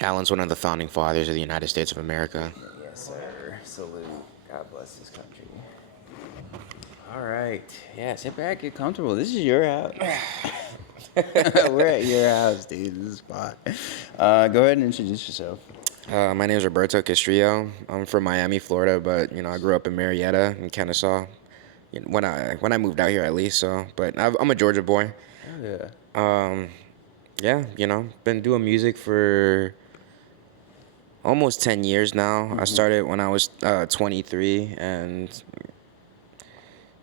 Alan's one of the founding fathers of the United States of America. Yes, sir. Salute. God bless this country. All right. Yeah, sit back, get comfortable. This is your house. We're at your house, dude. This is spot. Go ahead and introduce yourself. My name is Roberto Castrillo. I'm from Miami, Florida, but I grew up in Marietta and Kennesaw. When I moved out here, at least. So, but I'm a Georgia boy. Oh, yeah. Yeah, been doing music for almost 10 years now. I started when I was 23, and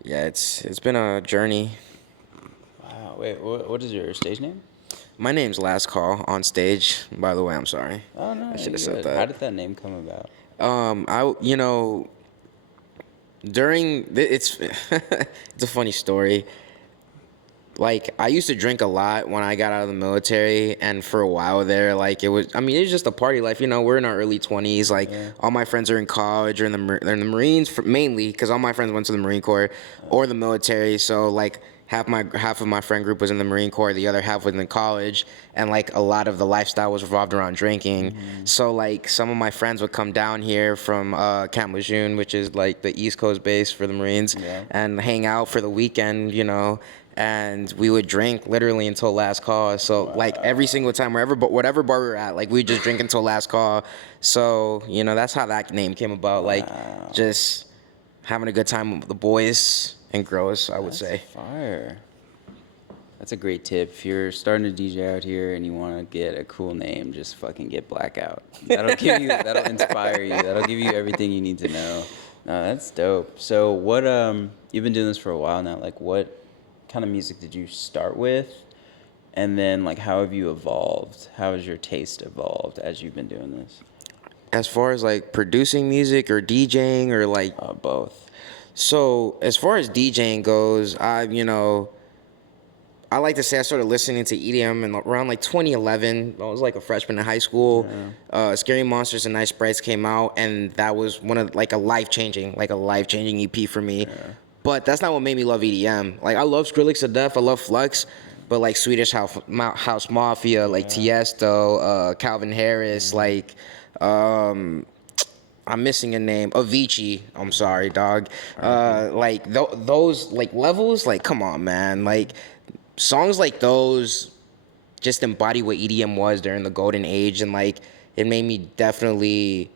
yeah, it's been a journey. Wow. Wait, what is your stage name? My name's Last Call on stage. By the way, I'm sorry. Oh, no. I should have You're said good. How that. did that name come about? During it's it's a funny story. Like, I used to drink a lot when I got out of the military, and for a while there, like, it was just a party life. We're in our early 20s. Like, all my friends are in college or they're in the Marines mainly, because all my friends went to the Marine Corps or the military. So, like, half of my friend group was in the Marine Corps, the other half was in college, and like a lot of the lifestyle was revolved around drinking. So, like, some of my friends would come down here from Camp Lejeune, which is like the East Coast base for the Marines, and hang out for the weekend, and we would drink literally until last call. So like every single time, whatever bar we were at, like we just drink until last call. So that's how that name came about. Like, just having a good time with the boys and girls, I would say. Fire. That's a great tip. If you're starting to DJ out here and you want to get a cool name, just fucking get Blackout. That'll inspire you. That'll give you everything you need to know. No, that's dope. So what, you've been doing this for a while now. Like, what kind of music did you start with? And then, like, how have you evolved? How has your taste evolved as you've been doing this? As far as like producing music or DJing or like Both. So as far as DJing goes, I like to say I started listening to EDM in around like 2011. I was like a freshman in high school. Scary Monsters and Nice Sprites came out, and that was one of like a life changing EP for me. But that's not what made me love EDM. Like, I love Skrillex to death. I love Flux, but like Swedish House Mafia, like Tiesto, Calvin Harris, like. I'm missing a name. Avicii. I'm sorry, dog. Like those like levels. Like, come on, man. Like, songs like those just embody what EDM was during the golden age, and like it made me definitely.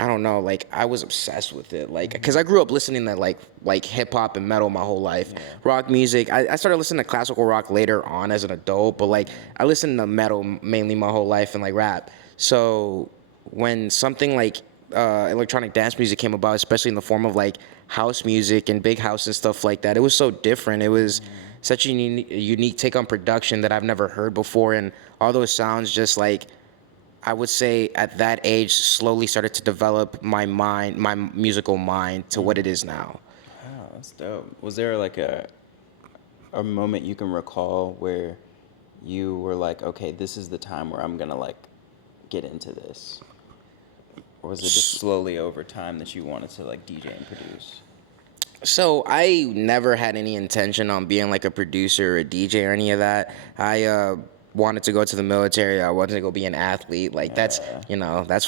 I don't know. Like, I was obsessed with it. Like, because I grew up listening to like hip hop and metal my whole life. Rock music. I started listening to classical rock later on as an adult, but like I listened to metal mainly my whole life and like rap. So when something like electronic dance music came about, especially in the form of like house music and big house and stuff like that, it was so different. It was such a unique take on production that I've never heard before, and all those sounds just like, I would say at that age slowly started to develop my musical mind to what it is now. Wow, that's dope. Was there like a moment you can recall where you were like, okay, this is the time where I'm gonna like get into this? Or was it just slowly over time that you wanted to like DJ and produce? So I never had any intention on being like a producer or a DJ or any of that. I wanted to go to the military. I wanted to go be an athlete. Like, that's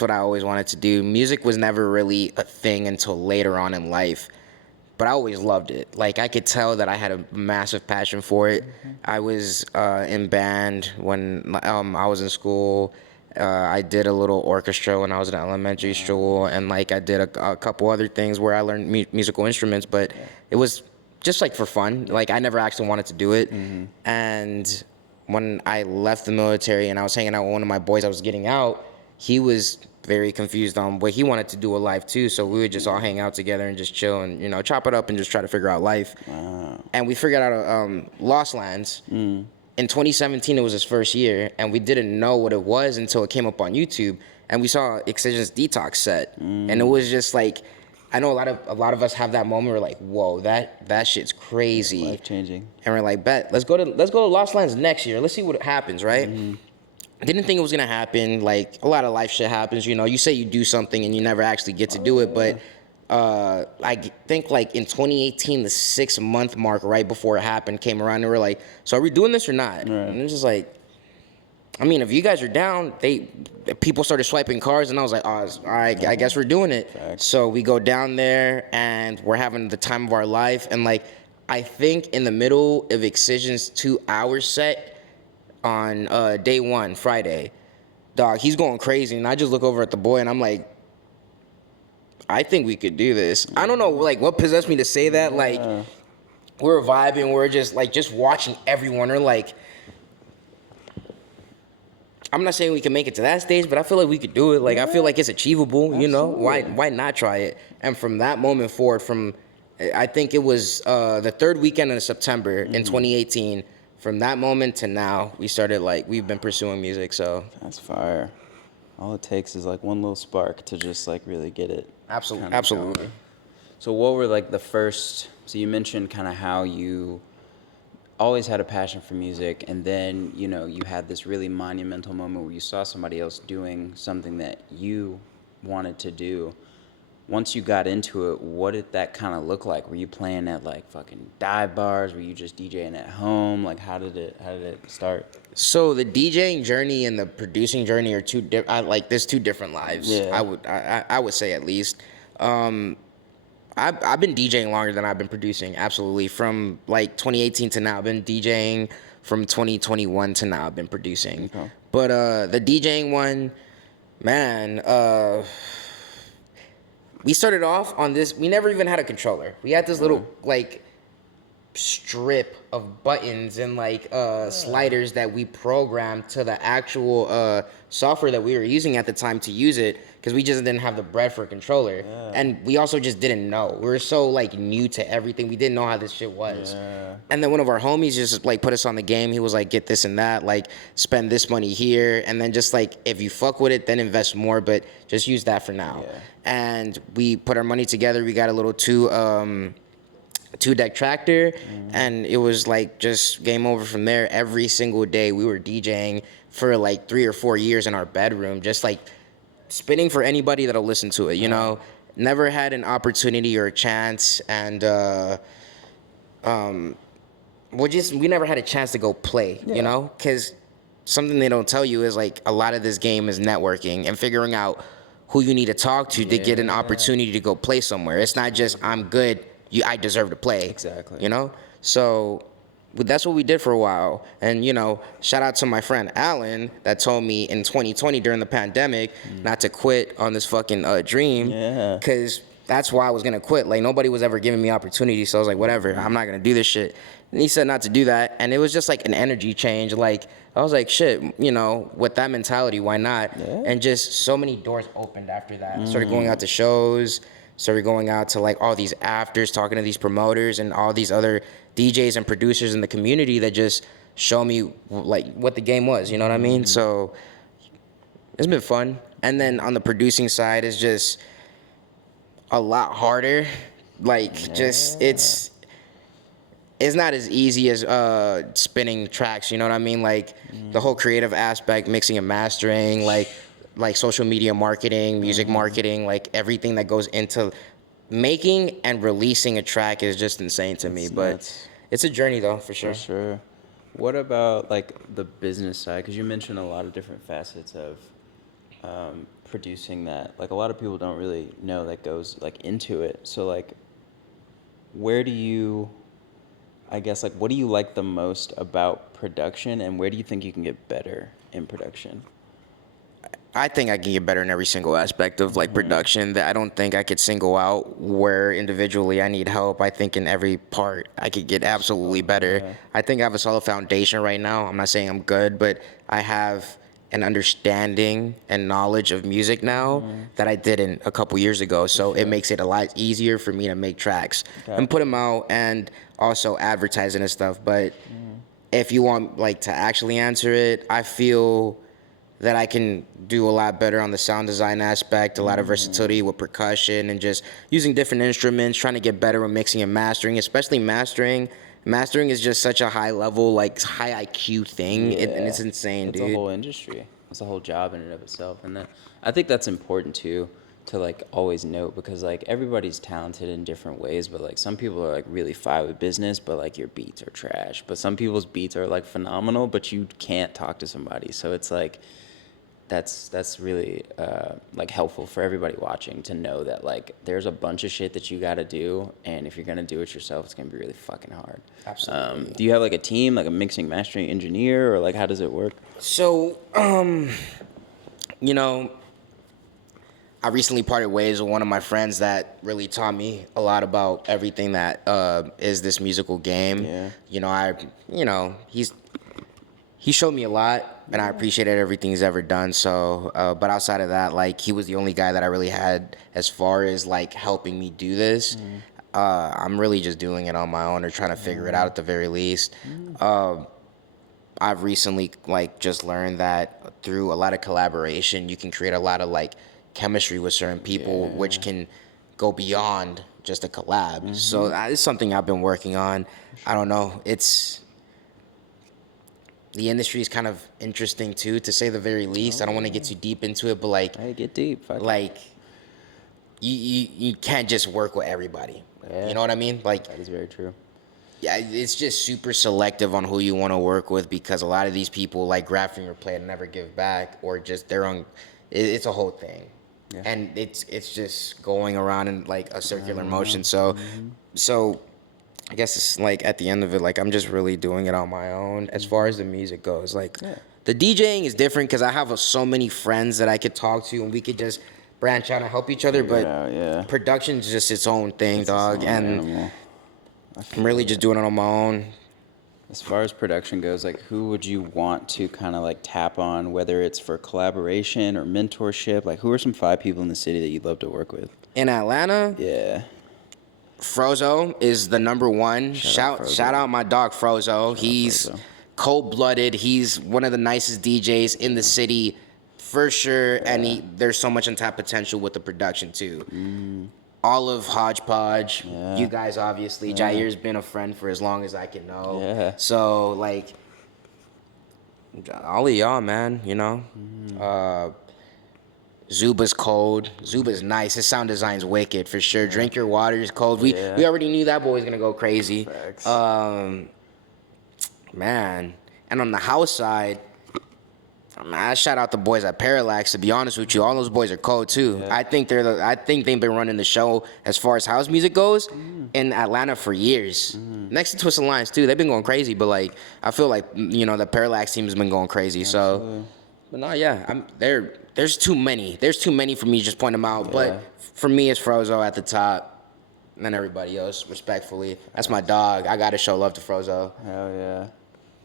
what I always wanted to do. Music was never really a thing until later on in life, but I always loved it. Like, I could tell that I had a massive passion for it. I was in band when I was in school. I did a little orchestra when I was in elementary school, and like I did a couple other things where I learned musical instruments, but it was just like for fun. Like, I never actually wanted to do it. And when I left the military and I was hanging out with one of my boys I was getting out, he was very confused on what he wanted to do with life too. So we would just all hang out together and just chill and chop it up and just try to figure out life. And we figured out Lost Lands. In 2017, it was his first year, and we didn't know what it was until it came up on YouTube, and we saw Excision's Detox set, and it was just like, I know a lot of us have that moment where we're like, whoa, that shit's crazy, Life changing. and we're like, bet, let's go to Lost Lands next year. Let's see what happens, right? Didn't think it was gonna happen. Like, a lot of life shit happens. You say you do something and you never actually get to do it, but. I think like in 2018, the 6-month mark right before it happened came around, and we're like, so are we doing this or not? And it was just like, I mean, if you guys are down, people started swiping cards, and I was like, oh, all right, I guess we're doing it. Facts. So we go down there, and we're having the time of our life. And like, I think in the middle of Excision's 2 hour set on day one, Friday, dog, he's going crazy, and I just look over at the boy, and I'm like, I think we could do this. I don't know, like, what possessed me to say that. Like, we're vibing, we're just watching everyone, or like. I'm not saying we can make it to that stage, but I feel like we could do it. Like, I feel like it's achievable, you know? Why not try it? And from that moment forward, I think it was the third weekend of September in 2018, from that moment to now, we've been pursuing music, so. That's fire. All it takes is like one little spark to just like really get it. Absolutely. Going. So what were like the first, so you mentioned kind of how you always had a passion for music, and then, you know, you had this really monumental moment where you saw somebody else doing something that you wanted to do. Once you got into it, what did that kind of look like? Were you playing at like fucking dive bars? Were you just DJing at home? Like, how did it start? So the DJing journey and the producing journey are there's two different lives. Yeah. I would say, at least. I've been DJing longer than I've been producing, absolutely. From like 2018 to now, I've been DJing. From 2021 to now, I've been producing. Okay. But the DJing one, man, we started off on this. We never even had a controller. We had this little like strip of buttons and like sliders that we programmed to the actual software that we were using at the time to use it, because we just didn't have the bread for a controller. And we also just didn't know. We were so like new to everything. We didn't know how this shit was. And then one of our homies just like put us on the game. He was like, get this and that, like spend this money here, and then just like, if you fuck with it, then invest more, but just use that for now. And we put our money together. We got a little two-deck tractor, and it was like just game over from there. Every single day we were DJing for like 3 or 4 years in our bedroom, just like spinning for anybody that'll listen to it, you know. Never had an opportunity or a chance, and we never had a chance to go play, you know, because something they don't tell you is like a lot of this game is networking and figuring out who you need to talk to get an opportunity to go play somewhere. It's not just I'm good, I deserve to play. Exactly. You know? So that's what we did for a while. And, you know, shout out to my friend Alan that told me in 2020 during the pandemic not to quit on this fucking dream. Because that's why I was going to quit. Like, nobody was ever giving me opportunities. So I was like, whatever, I'm not going to do this shit. And he said not to do that. And it was just like an energy change. Like, I was like, shit, you know, with that mentality, why not? And just so many doors opened after that. I started going out to shows. Started going out to like all these afters, talking to these promoters and all these other DJs and producers in the community that just show me like what the game was, you know what I mean? So it's been fun. And then on the producing side, it's just a lot harder. Like just it's not as easy as spinning tracks, you know what I mean? Like the whole creative aspect, mixing and mastering, like social media marketing, music marketing, like everything that goes into making and releasing a track is just insane to me. But it's a journey though, for sure. For sure. What about like the business side? Because you mentioned a lot of different facets of producing that. Like a lot of people don't really know that goes like into it. So like, where do you, I guess like, what do you like the most about production, and where do you think you can get better in production? I think I can get better in every single aspect of like production. That I don't think I could single out where individually I need help. I think in every part I could get absolutely better. I think I have a solid foundation right now. I'm not saying I'm good, but I have an understanding and knowledge of music now that I didn't a couple years ago. So it makes it a lot easier for me to make tracks and put them out, and also advertising and stuff. But if you want like to actually answer it, I feel that I can do a lot better on the sound design aspect, a lot of versatility with percussion and just using different instruments, trying to get better with mixing and mastering, especially mastering. Mastering is just such a high level, like high IQ thing, and it's insane, dude. It's a whole industry. It's a whole job in and of itself. And I think that's important too. to like always note, because like everybody's talented in different ways, but like some people are like really fine with business, but like your beats are trash. But some people's beats are like phenomenal, but you can't talk to somebody. So it's like that's really like helpful for everybody watching to know that like there's a bunch of shit that you got to do, and if you're gonna do it yourself, it's gonna be really fucking hard. Absolutely. Do you have like a team, like a mixing mastering engineer, or like how does it work? So, you know, I recently parted ways with one of my friends that really taught me a lot about everything that is this musical game. Yeah. He showed me a lot, and I appreciated everything he's ever done. So, but outside of that, like he was the only guy that I really had as far as like helping me do this. I'm really just doing it on my own or trying to figure it out at the very least. I've recently like just learned that through a lot of collaboration, you can create a lot of like chemistry with certain people, which can go beyond just a collab. So that is something I've been working on. I don't know. The industry is kind of interesting too, to say the very least. I don't want to get too deep into it, but like, I get deep. Fuck it. like you can't just work with everybody. Yeah. You know what I mean? Like, That is very true. yeah, it's just super selective on who you want to work with, because a lot of these people like grab from your plate and never give back, or just they're on. It's a whole thing, Yeah. and it's just going around in like a circular motion. So I guess it's like at the end of it, like I'm just really doing it on my own as far as the music goes. Like the DJing is different because I have so many friends that I could talk to, and we could just branch out and help each other. Figure it But out, yeah. production's just its own thing, It's its dog, own and animal. I'm really just doing it on my own. As far as production goes, like who would you want to kind of like tap on, whether it's for collaboration or mentorship? Like who are some 5 people in the city that you'd love to work with? In Atlanta, Yeah. Frozo is the number one. Shout out Frozo. Shout out my dog Frozo. He's Frozo. cold-blooded. He's one of the nicest DJs in the city for sure, and there's so much untapped potential with the production too. All of Hodgepodge, you guys obviously. Jair's been a friend for as long as I can know. Yeah. So like, all of y'all, man. You know, Zuba's cold. Zuba's nice. His sound design's wicked for sure. Drink Your Water is cold. We already knew that boy was gonna go crazy. Facts. Man, and on the house side, I shout out the boys at Parallax. To be honest with you, all those boys are cold too. I think they've been running the show as far as house music goes in Atlanta for years. Next to Twist Alliance too, they've been going crazy. But like, I feel like the Parallax team has been going crazy. So, but no, yeah, there's too many. There's too many for me to just point them out. But for me, it's Frozo at the top, and then everybody else, respectfully. That's my dog. I gotta show love to Frozo. Hell yeah.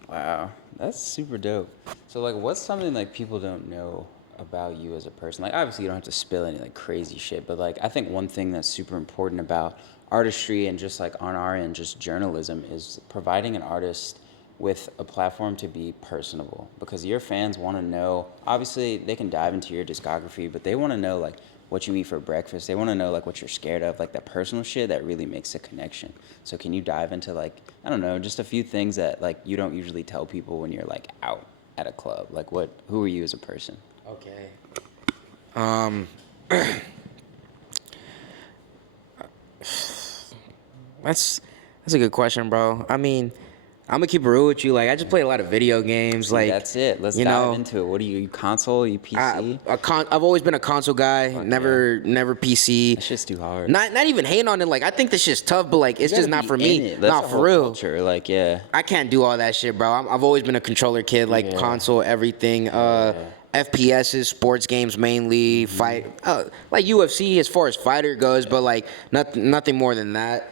Wow. That's super dope. So like what's something like people don't know about you as a person? Like obviously you don't have to spill any like crazy shit, but like I think one thing that's super important about artistry and just like on our end, just journalism, is providing an artist with a platform to be personable, because your fans want to know, obviously they can dive into your discography, but they want to know like what you eat for breakfast. They want to know like what you're scared of, like that personal shit that really makes a connection. So can you dive into like, I don't know, just a few things that like you don't usually tell people when you're like out at a club? Like who are you as a person? Okay. That's a good question, bro. I mean, I'm gonna keep it real with you. Like, I just play a lot of video games. Like, That's it. Let's dive into it. What are you console? You PC? I've always been a console guy. Never PC. That shit's too hard. Not even hating on it. Like, I think this shit's tough, but like, it's just not for me. Not for real. Culture. Like, yeah. I can't do all that shit, bro. I've always been a controller kid. Like console, everything. FPSs, sports games mainly, fight, like UFC as far as fighter goes, but like nothing more than that.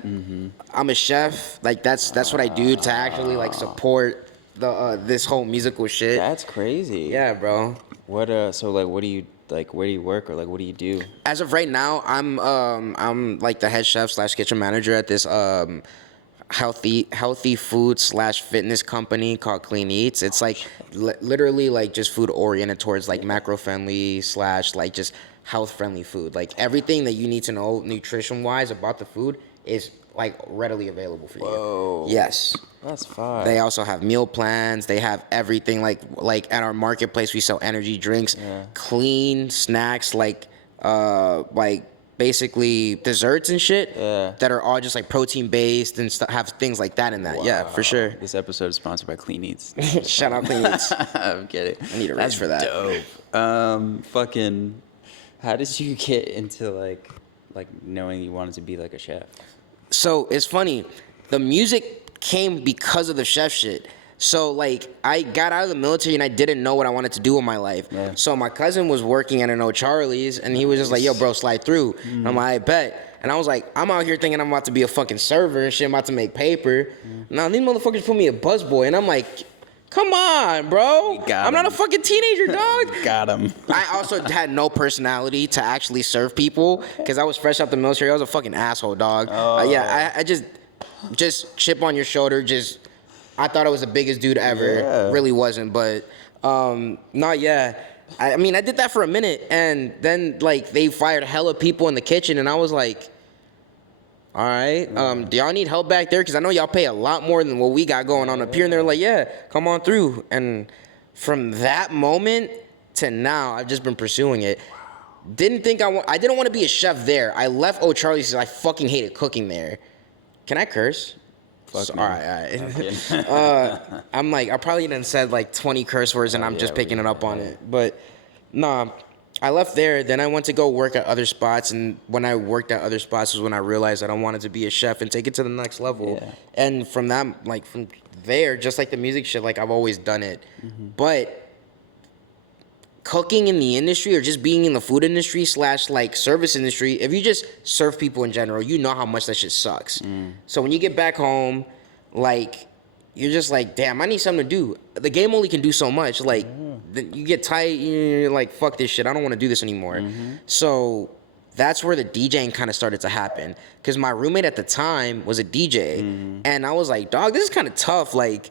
I'm a chef, like that's what I do to actually like support the this whole musical shit. That's crazy. Yeah, bro. What so like what do you like? Where do you work, or like what do you do? As of right now, I'm like the head chef / kitchen manager at this healthy food / fitness company called Clean Eats. It's like literally like just food oriented towards like macro friendly / like just health friendly food. Like everything that you need to know nutrition wise about the food is like readily available for you. Whoa. Yes. That's fine. They also have meal plans. They have everything like at our marketplace we sell energy drinks, clean snacks like like basically desserts and shit Yeah. that are all just like protein based and have things like that in that. Wow. Yeah, for sure. This episode is sponsored by Clean Eats. Shout out Clean Eats. I'm kidding. I need a raise for that. Dope. Fucking, how did you get into like knowing you wanted to be like a chef? So it's funny, the music came because of the chef shit. So like I got out of the military and I didn't know what I wanted to do in my life. Yeah. So my cousin was working at an O'Charlie's and he was just like, yo, bro, slide through. And I'm like, I bet. And I was like, I'm out here thinking I'm about to be a fucking server and shit, I'm about to make paper. Now these motherfuckers put me a busboy and I'm like, come on, bro. I'm not a fucking teenager, dog. Got him. I also had no personality to actually serve people because I was fresh out the military. I was a fucking asshole, dog. Yeah, I just chip on your shoulder, I thought I was the biggest dude ever. Yeah. Really wasn't, but not yet. I mean, I did that for a minute, and then like they fired hella people in the kitchen, and I was like, all right, do y'all need help back there? Because I know y'all pay a lot more than what we got going on up here. And they're like, yeah, come on through. And from that moment to now, I've just been pursuing it. Didn't think I didn't want to be a chef there. I left O'Charlie's because I fucking hated cooking there. Can I curse? Fuck So, me. all right. I'm like, I probably done said like 20 curse words and I'm just picking it up on it. But nah, I left there. Then I went to go work at other spots. And when I worked at other spots was when I realized that I wanted to be a chef and take it to the next level. Yeah. And from that, like from there, just like the music shit, like I've always done it. But cooking in the industry or just being in the food industry / like service industry, if you just serve people in general, you know how much that shit sucks. So when you get back home, like you're just like, damn, I need something to do. The game only can do so much. Like you get tight, you're like, fuck this shit. I don't want to do this anymore. So that's where the DJing kind of started to happen. Because my roommate at the time was a DJ. And I was like, dog, this is kind of tough. Like,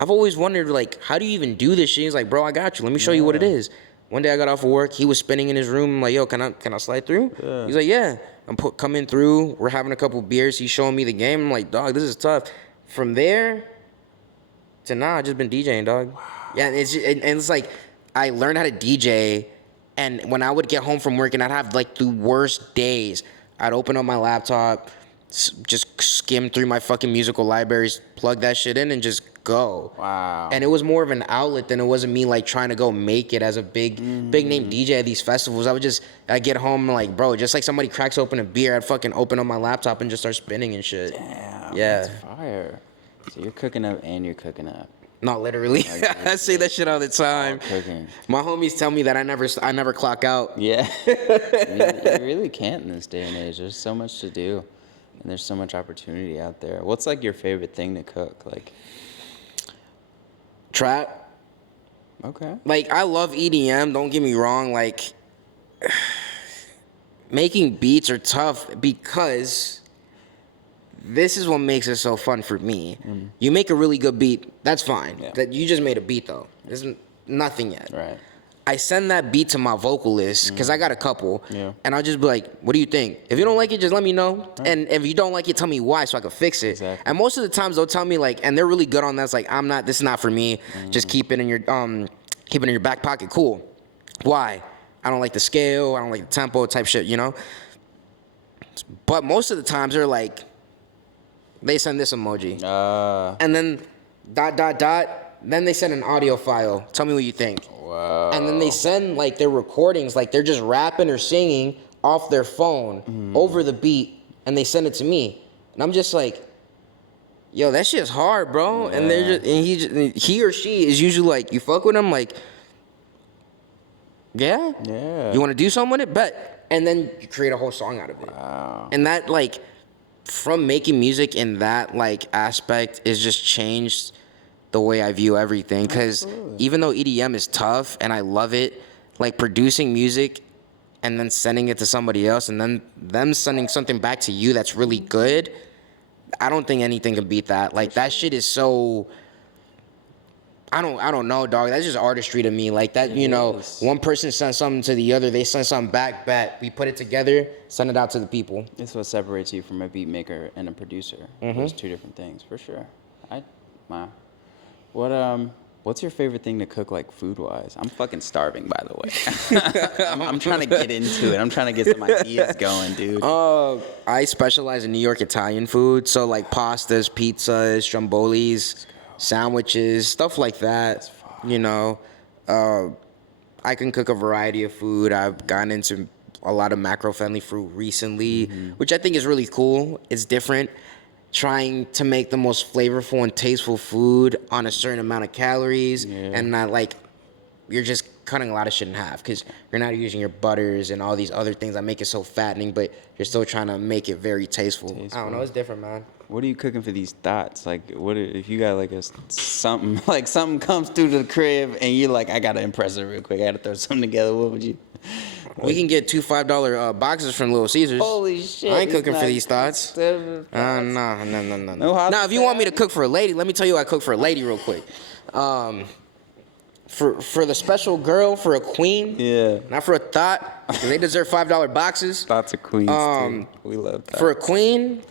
I've always wondered, like, how do you even do this shit? He's like, bro, I got you. Let me show you what it is. One day I got off of work. He was spinning in his room. I'm like, yo, can I slide through? Yeah. He's like, yeah. I'm coming through. We're having a couple beers. He's showing me the game. I'm like, dog, this is tough. From there to now, I've just been DJing, dog. Wow. Yeah, and it's like I learned how to DJ, and when I would get home from work and I'd have like the worst days, I'd open up my laptop, just skim through my fucking musical libraries, plug that shit in, and just go. Wow. And it was more of an outlet than it wasn't me like trying to go make it as a big name DJ at these festivals. I'd get home and like, bro, just like somebody cracks open a beer, I'd fucking open up my laptop and just start spinning and shit. Damn. Yeah. That's fire. So you're cooking up and you're cooking up. Not literally. I say that shit all the time. Cooking. My homies tell me that I never clock out. Yeah. You really can't in this day and age. There's so much to do. And there's so much opportunity out there. What's like your favorite thing to cook? Like Trap. Okay. Like I love EDM, don't get me wrong, like making beats are tough because this is what makes it so fun for me. You make a really good beat, that's fine. Yeah. That you just made a beat though. There's nothing yet. Right. I send that beat to my vocalist because I got a couple, Yeah. and I'll just be like, "What do you think? If you don't like it, just let me know. And if you don't like it, tell me why so I can fix it." Exactly. And most of the times they'll tell me like, and they're really good on that. It's like, this is not for me. Just keep it in your back pocket. Cool. Why? I don't like the scale. I don't like the tempo type shit. You know. But most of the times they're like, they send this emoji, and then ... Then they send an audio file. Tell me what you think. Wow. And then they send like their recordings, like they're just rapping or singing off their phone over the beat, and they send it to me. And I'm just like, yo, that shit's hard, bro. Yeah. And they're just, he or she is usually like, you fuck with them, like, yeah, you want to do something with it, bet. And then you create a whole song out of it. Wow. And that like, from making music in that like aspect is just changed the way I view everything. Because even though EDM is tough and I love it, like producing music and then sending it to somebody else and then them sending something back to you that's really good, I don't think anything can beat that. Like that shit is so, I don't know, dog. That's just artistry to me. Like that, one person sends something to the other, they send something back, bet. We put it together, send it out to the people. It's what separates you from a beat maker and a producer. Those two different things, for sure. Wow. What What's your favorite thing to cook, like food-wise? I'm fucking starving, by the way. I'm trying to get into it. I'm trying to get some ideas going, dude. I specialize in New York Italian food, so like pastas, pizzas, strombolis, sandwiches, stuff like that. You know, I can cook a variety of food. I've gotten into a lot of macro-friendly food recently, which I think is really cool. It's different. Trying to make the most flavorful and tasteful food on a certain amount of calories, and not like you're just cutting a lot of shit in half because you're not using your butters and all these other things that make it so fattening, but you're still trying to make it very tasteful. I don't know, it's different, man. What are you cooking for these thoughts? Like, what if you got like something like something comes through the crib and you're like, I gotta impress her real quick. I gotta throw something together. What would you? We can get two $5 boxes from Little Caesars. Holy shit! I ain't cooking for these thoughts. No. Now, if you want me to cook for a lady, let me tell you I cook for a lady real quick. For the special girl, for a queen. Yeah. Not for a thought. 'Cause they deserve $5 boxes. Thoughts of queens too. We love that. For a queen,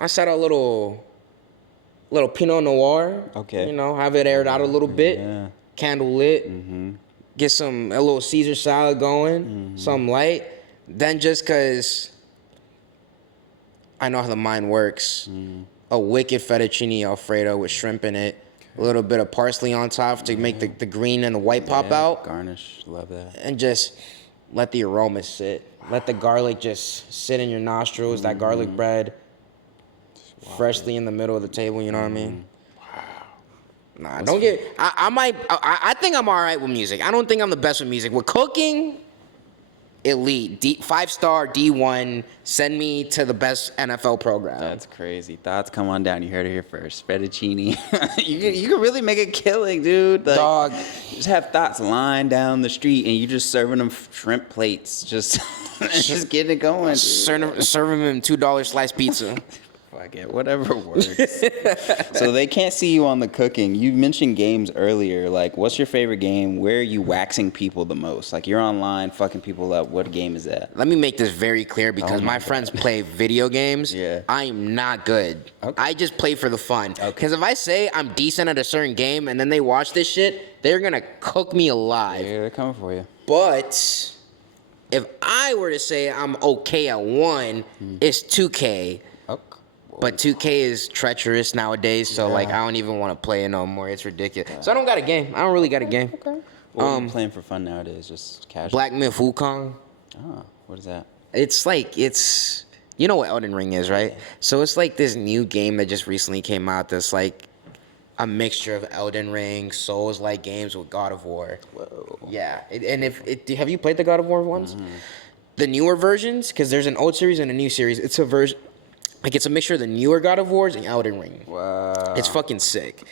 I set a little Pinot Noir. Okay. You know, have it aired out a little bit. Yeah. Candle lit. Get a little Caesar salad going. Some light. Then just cause I know how the mind works, a wicked fettuccine Alfredo with shrimp in it. A little bit of parsley on top to make the green and the white pop out. Garnish, love that. And just let the aroma sit. Let the garlic just sit in your nostrils. That garlic bread, freshly in the middle of the table. You know what I mean? Nah, don't get. I think I'm all right with music. I don't think I'm the best with music. With cooking, elite, 5-star D1. Send me to the best NFL program. That's crazy. Thoughts, come on down. You heard it here first. Fettuccine. you can really make a killing, dude. Like, Dog. Just have thoughts lying down the street and you just serving them shrimp plates. Just getting it going. Serving them $2 sliced pizza. Fuck it, whatever works. So they can't see you on the cooking. You mentioned games earlier. Like, what's your favorite game? Where are you waxing people the most? Like, you're online fucking people up. What game is that? Let me make this very clear because my friends play video games. Yeah. I am not good. Okay. I just play for the fun. Okay. Because if I say I'm decent at a certain game and then they watch this shit, they're going to cook me alive. Yeah, they're coming for you. But if I were to say I'm okay at one, it's 2K. Okay. But 2K is treacherous nowadays, so like I don't even want to play it no more. It's ridiculous. So I don't got a game. I don't really got a game. Okay. What are you playing for fun nowadays? Just casual? Black Myth Wukong. Oh, what is that? It's you know what Elden Ring is, right? So it's like this new game that just recently came out that's like a mixture of Elden Ring, Souls-like games with God of War. Whoa. Yeah, have you played the God of War ones? The newer versions, because there's an old series and a new series. It's a version. Like, it's a mixture of the newer God of Wars and Elden Ring. Wow. It's fucking sick.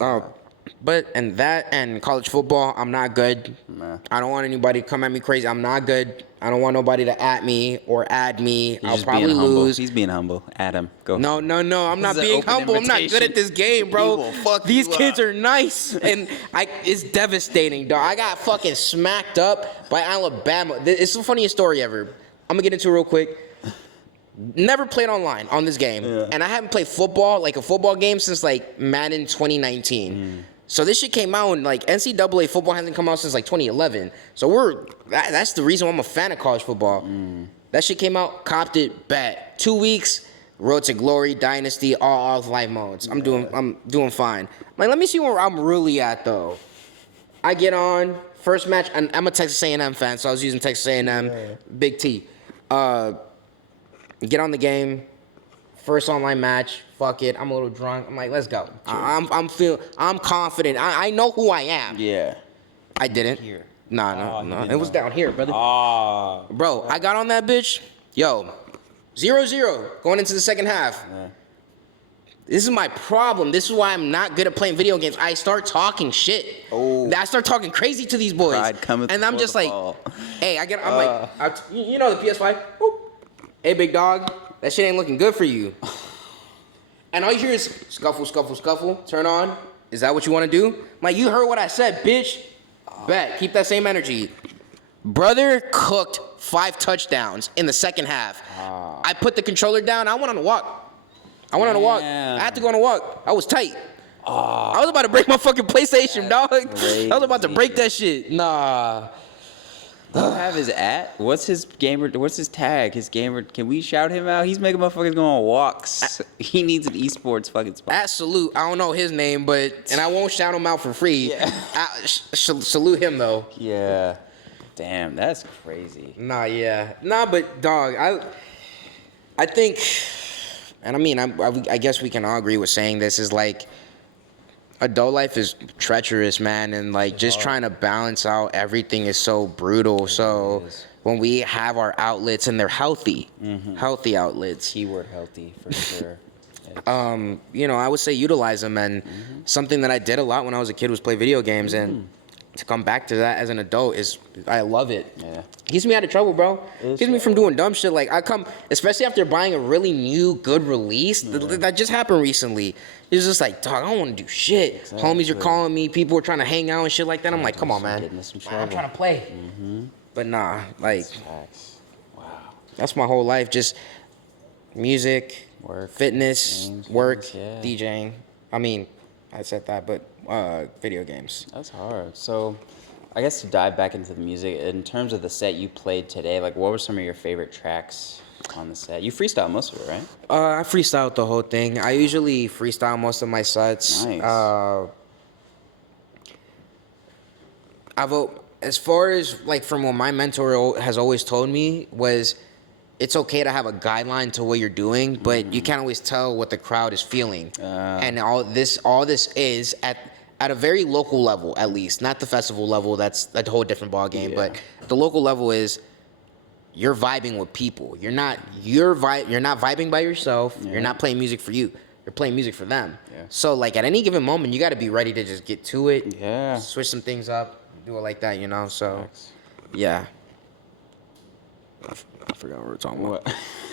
And college football, I'm not good. Nah. I don't want anybody to come at me crazy. I'm not good. I don't want nobody to at me or add me. He's I'll just probably being humble. lose. He's being humble. Adam, go. No. I'm not This is being an open humble. I'm not good invitation. at this game, He bro. will fuck These you kids up. are nice, and it's devastating, dog. I got fucking smacked up by Alabama. It's the funniest story ever. I'm gonna get into it real quick. Never played online on this game, and I haven't played football, like a football game, since like Madden 2019. So this shit came out, and like NCAA football hasn't come out since like 2011. So that's the reason why I'm a fan of college football. That shit came out, copped it, bet. 2 weeks, Road to Glory, Dynasty, all live modes. I'm doing fine. Like, let me see where I'm really at though. I get on first match, and I'm a Texas A&M fan, so I was using Texas A&M, Big T. Get on the game, first online match. Fuck it, I'm a little drunk. I'm like, let's go. I'm confident. I know who I am. Yeah. I didn't. Here. No. It was down here, brother. Ah. Bro, I got on that bitch. Yo, 0-0 going into the second half. This is my problem. This is why I'm not good at playing video games. I start talking shit. Oh. I start talking crazy to these boys. Pride cometh And I'm before just the like, fall. hey, I'm like, you know the PS5? Whoop. Hey, big dog, that shit ain't looking good for you. And all you hear is scuffle, scuffle, scuffle. Turn on. Is that what you want to do? I'm like, you heard what I said, bitch. Bet. Keep that same energy. Brother cooked 5 touchdowns in the second half. I put the controller down. I went on a walk. I had to go on a walk. I was tight. I was about to break my fucking PlayStation, dog. crazy. I was about to break that shit. Nah. Do you have his What's his gamer? What's his tag? His gamer? Can we shout him out? He's making motherfuckers go on walks. He needs an esports fucking spot. Salute. I don't know his name, and I won't shout him out for free. Yeah. Salute him though. Yeah. Damn, that's crazy. Nah, but dog, I think, and I mean, I guess we can all agree with saying this is like, adult life is treacherous, man, and like just trying to balance out everything is so brutal. So when we have our outlets and they're healthy, healthy outlets. Keyword healthy for sure. You know, I would say utilize them, and something that I did a lot when I was a kid was play video games, and to come back to that as an adult I love it. Yeah. Keeps me out of trouble, bro. Keeps me from doing dumb shit. Like especially after buying a really new, good release. That just happened recently. It's just like, dog, I don't want to do shit. Exactly. Homies are calling me. People are trying to hang out and shit like that. I'm like, come on, man. I'm trying to play. But nah, like, wow. That's my whole life. Just music, work, fitness, games, work, yeah. DJing. I mean, I said that, but video games. That's hard. So, I guess to dive back into the music, in terms of the set you played today, like what were some of your favorite tracks on the set? You freestyle most of it, right? I freestyled the whole thing. I usually freestyle most of my sets. Nice. As far as like from what my mentor has always told me was, it's okay to have a guideline to what you're doing, but you can't always tell what the crowd is feeling. And all this is at a very local level, at least, not the festival level. That's a whole different ball game. Yeah. But the local level is you're vibing with people. You're not vibing by yourself. Yeah. You're not playing music for you. You're playing music for them. Yeah. So like at any given moment, you got to be ready to just get to it. Yeah. Switch some things up, do it like that, you know. So, yeah. I forgot what we were talking about.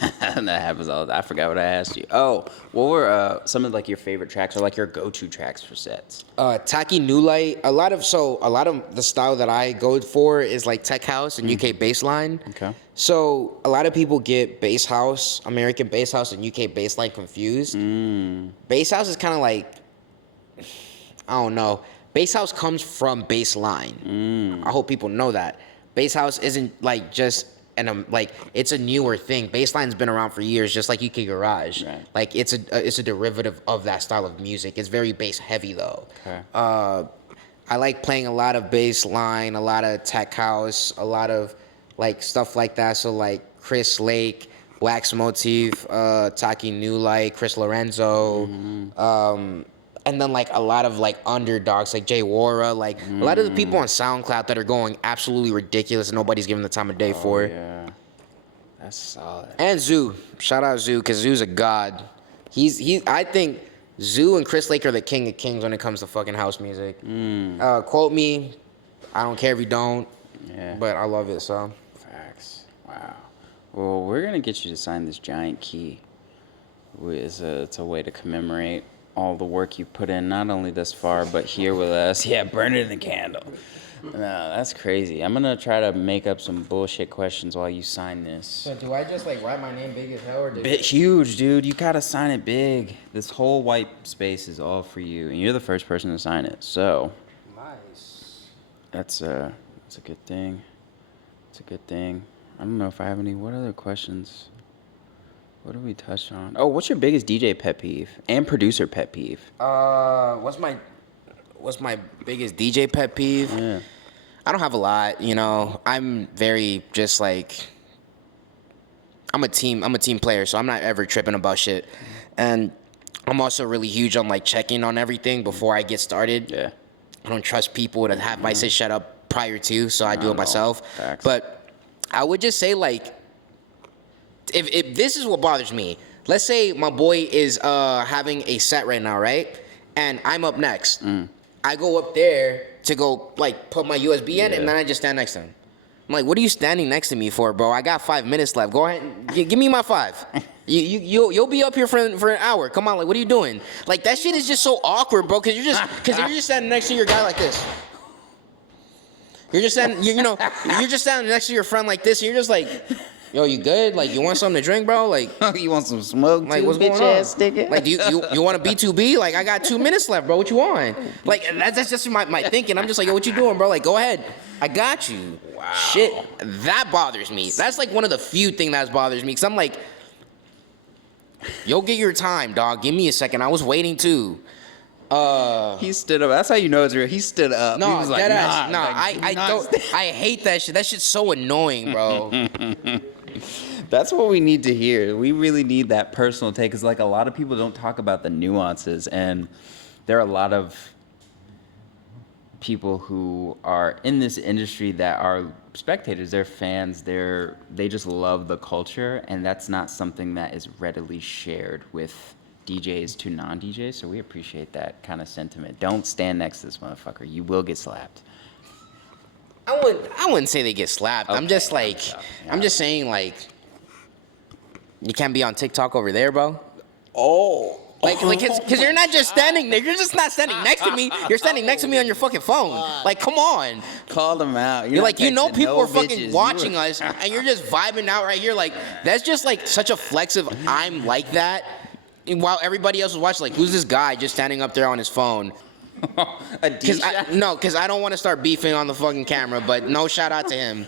That happens all the time. I forgot what I asked you. Oh, what were some of like your favorite tracks or like your go-to tracks for sets? Tacky New Light. A lot of the style that I go for is like tech house and UK bassline. Okay. So a lot of people get bass house, American bass house, and UK bassline confused. Bass house is kind of like, I don't know. Bass house comes from bassline. I hope people know that. Bass house isn't like just. And like it's a newer thing. Bassline's been around for years, just like UK Garage. Right. Like it's a derivative of that style of music. It's very bass heavy though. Okay. I like playing a lot of bassline, a lot of tech house, a lot of like stuff like that. So like Chris Lake, Wax Motif, Taki New Light, Chris Lorenzo. And then like a lot of like underdogs like Jay Wara, like a lot of the people on SoundCloud that are going absolutely ridiculous and nobody's giving the time of day for. Yeah, that's solid. And Zoo, shout out Zoo, because Zoo's a god. I think Zoo and Chris Lake are the king of kings when it comes to fucking house music. Quote me, I don't care if you don't. Yeah. But I love it, so. Facts. Wow. Well, we're gonna get you to sign this giant key. It's a way to commemorate all the work you put in, not only this far, but here with us. Yeah, burn it in the candle. No, that's crazy. I'm gonna try to make up some bullshit questions while you sign this. So do I just like write my name big as hell, or huge, dude? You gotta sign it big. This whole white space is all for you, and you're the first person to sign it. So, nice. That's a good thing. It's a good thing. I don't know if I have any. What other questions? What did we touch on? Oh, what's your biggest DJ pet peeve and producer pet peeve? What's my biggest DJ pet peeve? Yeah. I don't have a lot, you know. I'm very just like I'm a team player, so I'm not ever tripping about shit. And I'm also really huge on like checking on everything before I get started. Yeah. I don't trust people to have my shit shut up prior to, so I do it myself. Facts. But I would just say like if this is what bothers me, let's say my boy is having a set right now, right? And I'm up next. I go up there to go like put my USB in, and then I just stand next to him. I'm like, what are you standing next to me for, bro? I got 5 minutes left. Go ahead, and give me my 5. You'll be up here for an hour. Come on, like what are you doing? Like that shit is just so awkward, bro. Cause you're just standing next to your guy like this. You're just standing, you're just standing next to your friend like this, and you're just like. Yo, you good? Like, you want something to drink, bro? Like, You want some smoke like too, what's going bitch on? ass nigga? Like, do you want a B2B? Like, I got 2 minutes left, bro. What you want? Like, that's just my thinking. I'm just like, yo, what you doing, bro? Like, go ahead. I got you. Wow. Shit, that bothers me. That's like one of the few things that bothers me. Cause I'm like, yo, get your time, dog. Give me a second. I was waiting too. He stood up. That's how you know it's real. He stood up. No, he was like, dead ass. nah, No, like, I don't. I hate that shit. That shit's so annoying, bro. That's what we need to hear. We really need that personal take, because like a lot of people don't talk about the nuances, and there are a lot of people who are in this industry that are spectators. They're fans. They just love the culture, and that's not something that is readily shared with DJs to non-DJs. So we appreciate that kind of sentiment. Don't stand next to this motherfucker. You will get slapped. I wouldn't say they get slapped. I'm Okay, just like, yeah. I'm just saying like, you can't be on TikTok over there, bro. Oh. Like, cause you're not just standing there. You're just not standing next to me. You're standing next to me on your fucking phone. Like, come on. Call them out. You're like, you know, people no are fucking bitches. watching us, and you're just vibing out right here. Like, that's just like such a flex of I'm like that. And while everybody else is watching, like, who's this guy just standing up there on his phone? A DJ? Cause I don't want to start beefing on the fucking camera, but no shout out to him.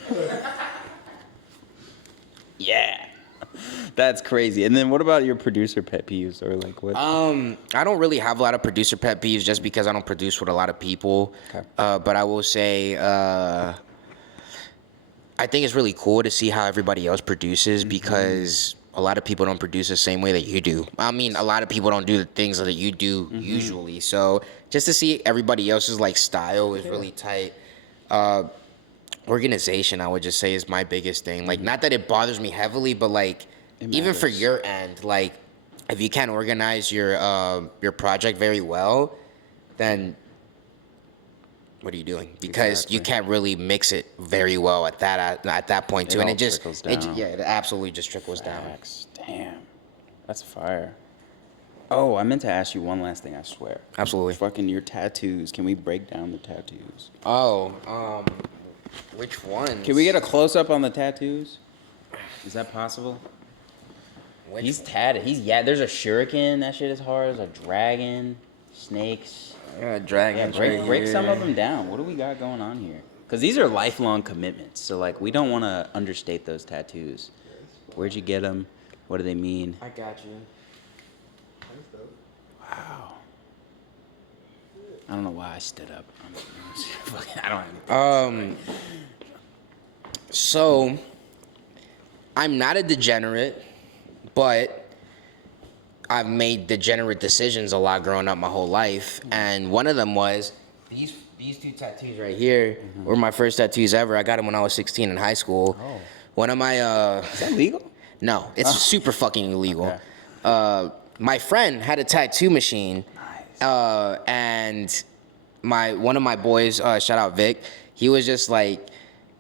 Yeah. That's crazy. And then what about your producer pet peeves, or like what? I don't really have a lot of producer pet peeves just because I don't produce with a lot of people. Okay. But I will say, I think it's really cool to see how everybody else produces because a lot of people don't produce the same way that you do. I mean, a lot of people don't do the things that you do usually. So just to see everybody else's like style is really tight. Organization, I would just say, is my biggest thing. Like, not that it bothers me heavily, but like, even for your end, like, if you can't organize your project very well, then what are you doing? Because you can't really mix it very well at that point too, and it just it absolutely just trickles down. Damn, that's fire. Oh, I meant to ask you one last thing. I swear. Absolutely. Fucking your tattoos. Can we break down the tattoos? Oh, which ones? Can we get a close up on the tattoos? Is that possible? He's tatted. There's a shuriken. That shit is hard. There's a dragon, snakes. Yeah, dragon. Yeah, break some of them down. What do we got going on here? Because these are lifelong commitments. So like, we don't want to understate those tattoos. Where'd you get them? What do they mean? I got you. Wow. I don't know why I stood up. I don't have So, I'm not a degenerate, but I've made degenerate decisions a lot growing up my whole life. And one of them was these two tattoos right here were my first tattoos ever. I got them when I was 16 in high school. Oh. One of my Is that legal? No, it's super fucking illegal. Okay. My friend had a tattoo machine. Nice. And one of my boys, shout out Vic, he was just like,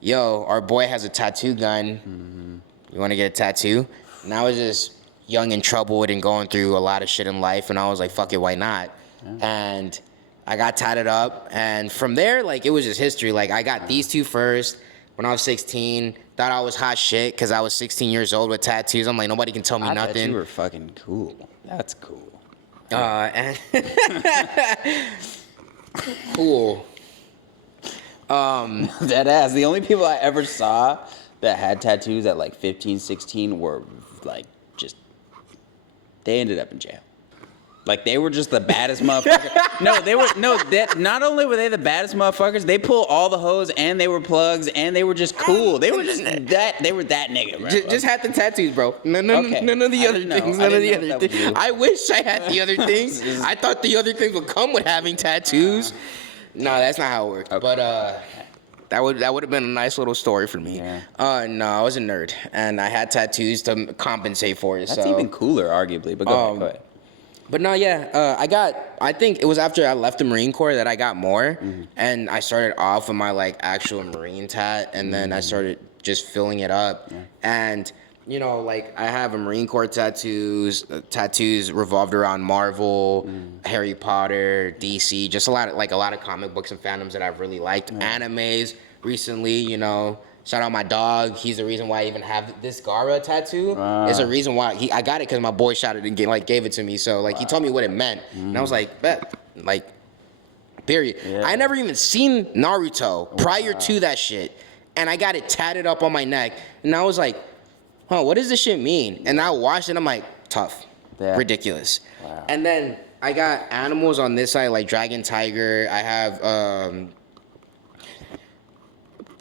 yo, our boy has a tattoo gun. You want to get a tattoo? And I was just young and troubled and going through a lot of shit in life, and I was like, fuck it, why not? Yeah. And I got tatted up, and from there, like, it was just history. Like, I got these two first when I was 16. Thought I was hot shit because I was 16 years old with tattoos. I'm like, nobody can tell me nothing. Bet you were fucking cool. That's cool. And cool. Dead ass. The only people I ever saw that had tattoos at like 15, 16 were like they ended up in jail. Like, they were just the baddest motherfuckers. Not only were they the baddest motherfuckers, they pulled all the hoes and they were plugs and they were just cool. They were just that nigga, bro. Just had the tattoos, bro. None of the other things. None of the other things. I wish I had the other things. I thought the other things would come with having tattoos. No, that's not how it worked. Okay. But that would have been a nice little story for me. Yeah. No, I was a nerd, and I had tattoos to compensate for it. That's even cooler, arguably. But go ahead. But no, yeah, I think it was after I left the Marine Corps that I got more, and I started off with my, like, actual Marine tat, and then I started just filling it up, and, you know, like, I have a Marine Corps tattoos revolved around Marvel, Harry Potter, DC, just a lot of comic books and fandoms that I've really liked, animes recently, you know, Shout out my dog. He's the reason why I even have this Gara tattoo. It's a reason why I got it because my boy shot it and gave it to me. So like he told me what it meant, and I was like, bet, like, period. Yeah. I never even seen Naruto prior to that shit, and I got it tatted up on my neck, and I was like, huh, what does this shit mean? And I watched it, and I'm like, tough, ridiculous. Wow. And then I got animals on this side, like dragon, tiger. I have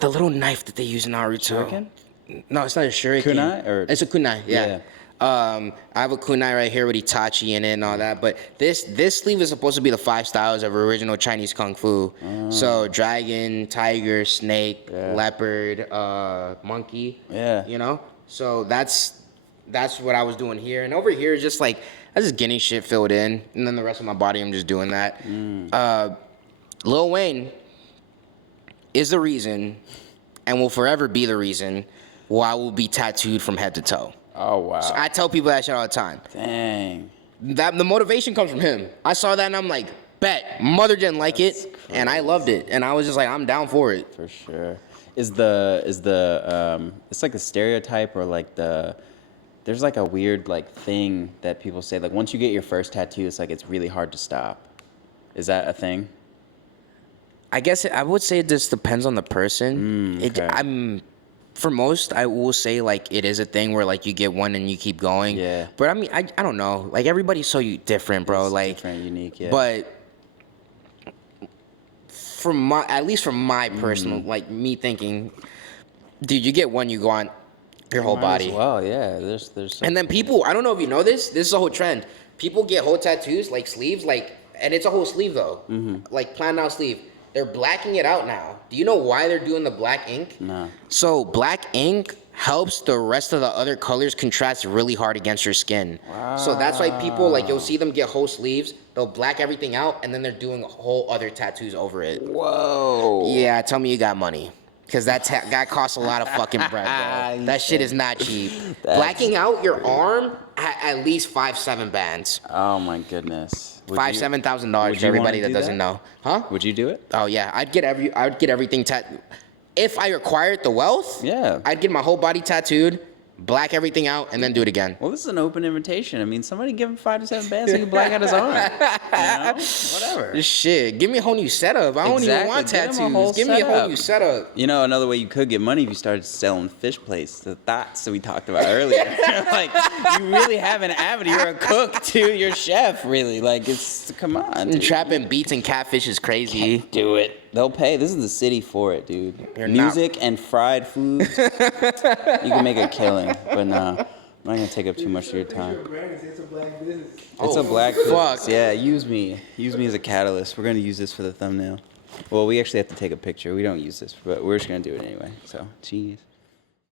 the little knife that they use in Naruto. Shuriken? No, it's not a shuriken. Kunai? Or? It's a kunai, yeah. I have a kunai right here with Itachi in it and all that. But this sleeve is supposed to be the 5 styles of original Chinese kung fu. So dragon, tiger, snake, leopard, monkey. Yeah. You know? So that's what I was doing here. And over here is just like, I just getting shit filled in. And then the rest of my body, I'm just doing that. Lil Wayne is the reason, and will forever be the reason, why I will be tattooed from head to toe. Oh, wow. So I tell people that shit all the time. Dang. The motivation comes from him. I saw that and I'm like, bet. Mother didn't like it, crazy. And I loved it. And I was just like, I'm down for it. For sure. It's like a stereotype or like there's like a weird like thing that people say, like once you get your first tattoo, it's like it's really hard to stop. Is that a thing? I guess I would say it just depends on the person. Okay. For most, I will say like it is a thing where like you get one and you keep going. Yeah. But I mean, I don't know. Like everybody's so different, bro. It's like different, unique. Yeah. But at least from my personal, like me thinking, dude, you get one, you go on your whole body. Well, yeah. There's. And then people, I don't know if you know this. This is a whole trend. People get whole tattoos, like sleeves, like, and it's a whole sleeve though, like planned out sleeve. They're blacking it out now. Do you know why they're doing the black ink? No. So black ink helps the rest of the other colors contrast really hard against your skin. Wow. So that's why people, like, you'll see them get whole sleeves, they'll black everything out, and then they're doing whole other tattoos over it. Whoa. Yeah, tell me you got money. Because that costs a lot of fucking bread, bro. That shit is not cheap. Blacking out your arm, at least 5-7 bands. Oh my goodness. $7,000 for everybody that doesn't know. Huh? Would you do it? Oh yeah, I'd get everything tattooed. If I acquired the wealth, I'd get my whole body tattooed, black everything out, and then do it again. Well, this is an open invitation. I mean, somebody give him 5 to 7 bands so he can black out his arm. You know? Whatever. Shit, give me a whole new setup. I don't even want tattoos. Give me a whole new setup. You know, another way you could get money if you started selling fish plates, the thoughts that we talked about earlier. Like, you really have an avenue. You're a cook, too. You're a chef, really. Like, come on, dude. Trapping beets and catfish is crazy. Can't do it. They'll pay. This is the city for it, dude. Music and fried food. You can make a killing, but nah. I'm not gonna take up too much of your time. It's a black business. It's a black business. Yeah, use me. Use me as a catalyst. We're gonna use this for the thumbnail. Well, we actually have to take a picture. We don't use this, but we're just gonna do it anyway. So, cheese.